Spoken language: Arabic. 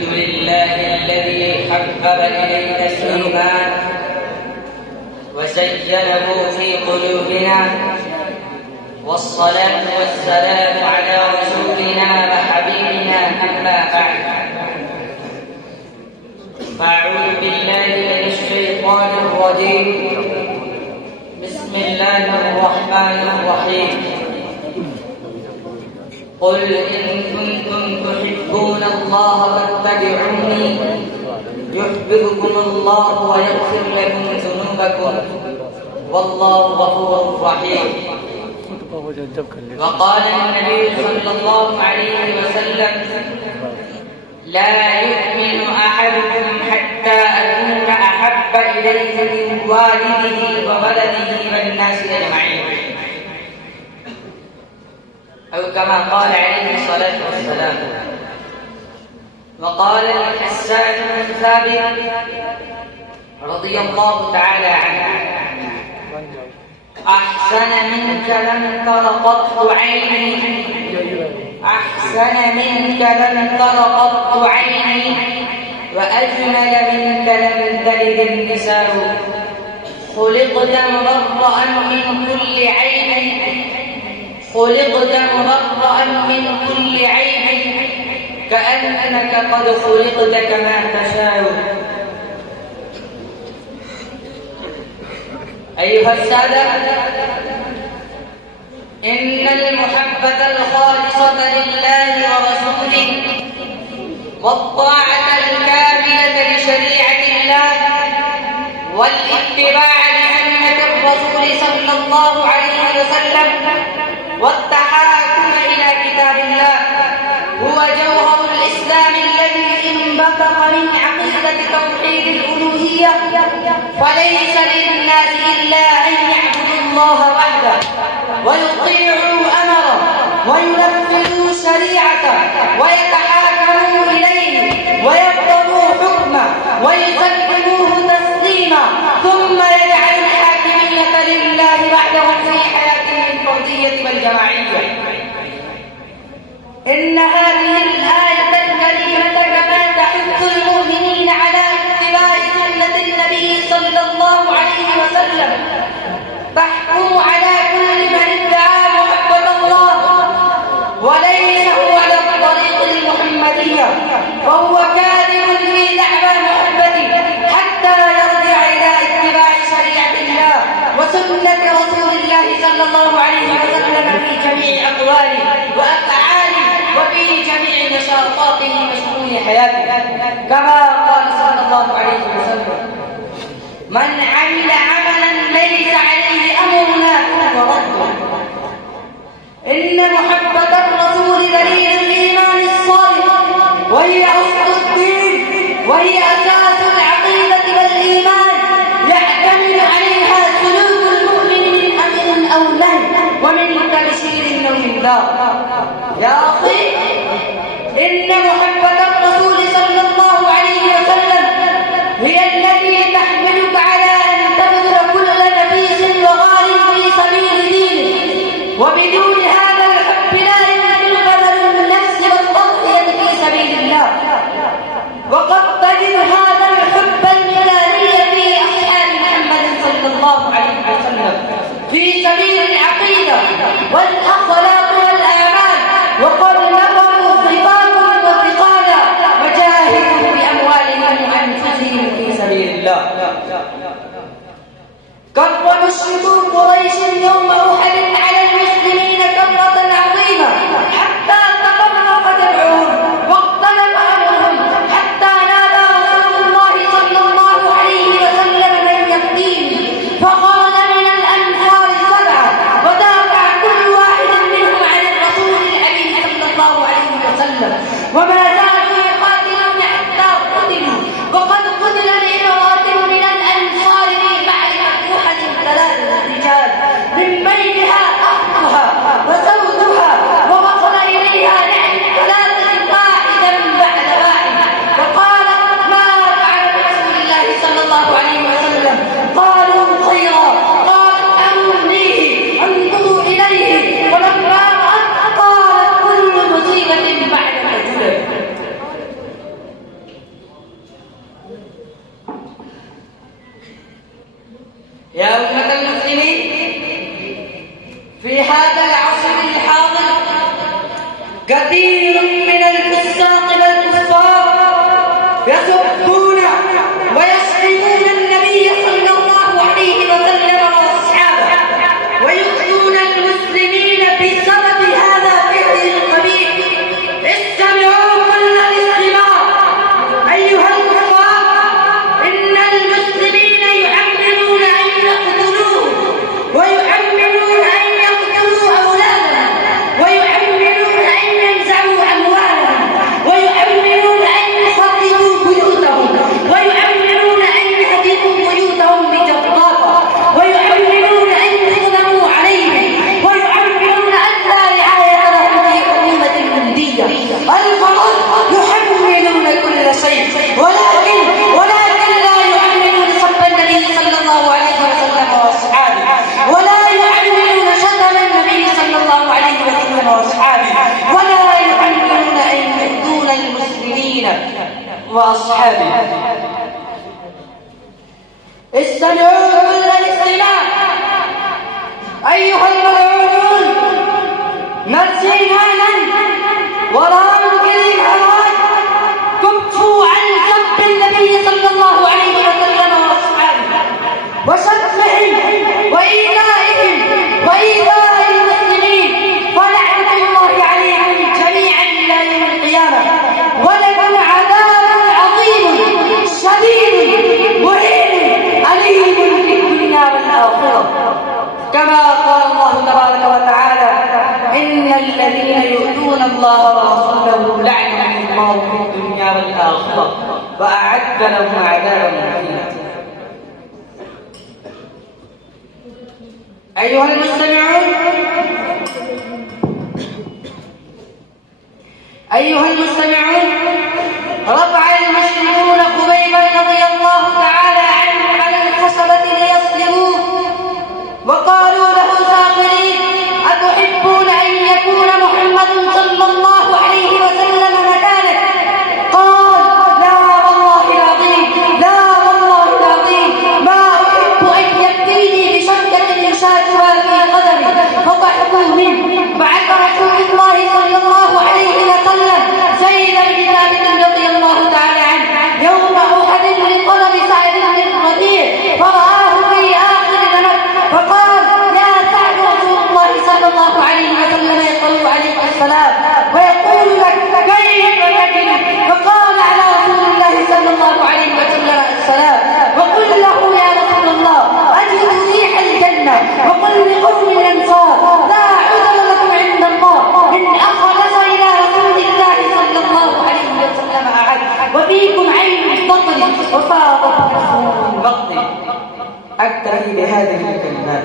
الحمد لله الذي حبب إلينا الإيمان وزينه في قلوبنا، والصلاة والسلام على رسولنا وحبيبنا. أما بعد، فأعوذ بالله من الشيطان الرجيم. بسم الله الرحمن الرحيم. قل إن كنتم تحبون الله فاتبعوني يحببكم الله ويغفر لكم ذنوبكم والله غفور رحيم. وقال النبي صلى الله عليه وسلم: لا يؤمن أحدكم حتى أكون أحب إليه من والده وولده والناس أجمعين، أو كما قال عليه الصلاة والسلام. وقال الحسان بن ثابت رضي الله تعالى عنه: أحسن منك لم تر قط عيني، أحسن منك لم تر قط عيني، وأجمل منك لم تلد النساء، خلقت مبرأ من كل عيب، خلقت مبرأ من كل عيب، كأنك قد خلقت كما تشاء. أيها السادة، إن المحبة الخالصة لله ورسوله والطاعة الكاملة لشريعة الله والاتباع لسنة الرسول صلى الله عليه وسلم والتحاكم إلى كتاب الله هو جوهر الإسلام الذي انبثق من عقيدة توحيد الألوهية، فليس للناس إلا أن يعبدوا الله وحده ويطيعوا أمره وينفذوا شريعته ويتحاكموا إليه ويقبلوا حكمه ويسلموه تسليما، ثم يجعل الحاكمية لله وحده في حياتهم الفردية والجماعية. إن هذه الآية الكريمة كما تحث المؤمنين على اتباع سنة النبي صلى الله عليه وسلم تحكم على كل من ادعى محبة الله وليس هو على الطريق المحمدية، فهو كاذب في دعوى محبته حتى يرجع إلى اتباع شريعة الله وسنة رسول الله صلى الله عليه وسلم في جميع أقواله وأفعاله وفي جميع نشاطاته وشؤون حياته، كما قال صلى الله عليه وسلم: من عمل عملا ليس عليه أمرنا فهو رد. إن محبة الرسول دليل الإيمان الصالح، وهي أصل الدين، وهي أساس العقيدة والإيمان، يعتمد عليها سلوك المؤمن من أمر أو نهي ومن تبشير أو إنذار. يا أخي، إن محبة الرسول صلى الله عليه وسلم هي التي تحملك على أن تبذل كل نفيس وغال في سبيل دينه، وبدون هذا الحب لا يمكن بذل النفس والتضحية في سبيل الله. وقد تجد هذا الحب المثالي في أصحاب محمد صلى الله عليه وسلم في سبيل العقيدة والأخلاق والأعمال، وقد نظروا خطابا وثقالا وجاهدوا بأموالهم وأنفسهم في سبيل الله. كرم الشيوخ قريش يوم أحد على المسلمين كرة عظيمة حتى تفرق جمعهم واختلف أمرهم، حتى نادى رسول الله صلى الله عليه وسلم من يفتيه، فخرج من الأنصار 7 ودافع كل واحد يا أمة المسلمين، في هذا العصر الحاضر كثير من الفساق والكفار يسبون ويشتمون النبي صلى الله عليه وسلم وأصحابه ويؤذون المسلمين بسبب هذا الفعل القبيح. استمعوا كل الاستماع أيها الكفار، إن المسلمين يحملون أن يقتلوه ويحملون أن يقتلوا أولادهم ويحملون أن ينزعوا أموالهم ويحملون أن يخربوا بيوتهم ويحملون أن يهدموا بيوتهم بجبارة ويحملون أن يظلموا عليهم ويحملون أن لا رعاية لهم في أمة مندية. الفرد يحملون كل شيء ولكن لا يحملون سب النبي صلى الله عليه وسلم وأصحابه، ولا يحملون شتم النبي صلى الله عليه وسلم وأصحابه، ولا يحملون أن يؤذون المسلمين وأصحابه. استمعوا كل الاستماع أيها الملعونون، مرجينا وراء كريم حرام، كفوا عن سب النبي صلى الله عليه وسلم وأصحابه وشتمهم وإيذائهم وإيذاء المسلمين، فلعنة الله عليهم جميعا إلى يوم القيامة، ولكم عذاب عظيم شديد مهين أليم في الدنيا والآخرة. كما قال الله تبارك وتعالى: إن الذين يؤذون الله ورسوله لعنهم الله في الدنيا والآخرة وأعد لهم عذابا مهينا. أيها المستمعون، رفع المشركون خبيبا رضي الله تعالى عنه على الخشبة ليصلبوه، وقالوا له ساخرين: أتحبون أن يكون محمد صلى الله عليه وسلم مكانك؟ قال: لا والله العظيم ما أحب أن يبتلني بشدة يشاكها في قدمي. فضحكوا منه. بعث رسول الله صلى الله عليه وسلم زيد بن ثابت رضي الله تعالى عنه يوم أحد لطلب سعد بن الربيع، فرآه في آخر ذنب فقال: يا سعد، رسول الله صلى الله عليه وسلم يقول عليك السلام ويقول لك كيف تجد؟ فقال على رسول الله صلى الله عليه وسلم السلام، وقل له: يا رسول الله، أجد ريح الجنة، وقل لقوم الأنصار: لا عذر لكم عند الله، إن أخلص إلى رسول الله صلى الله عليه وسلم أعد، وفيكم عين البطل وفاضت نفسه من بطن. أكتفي بهذه الكلمات.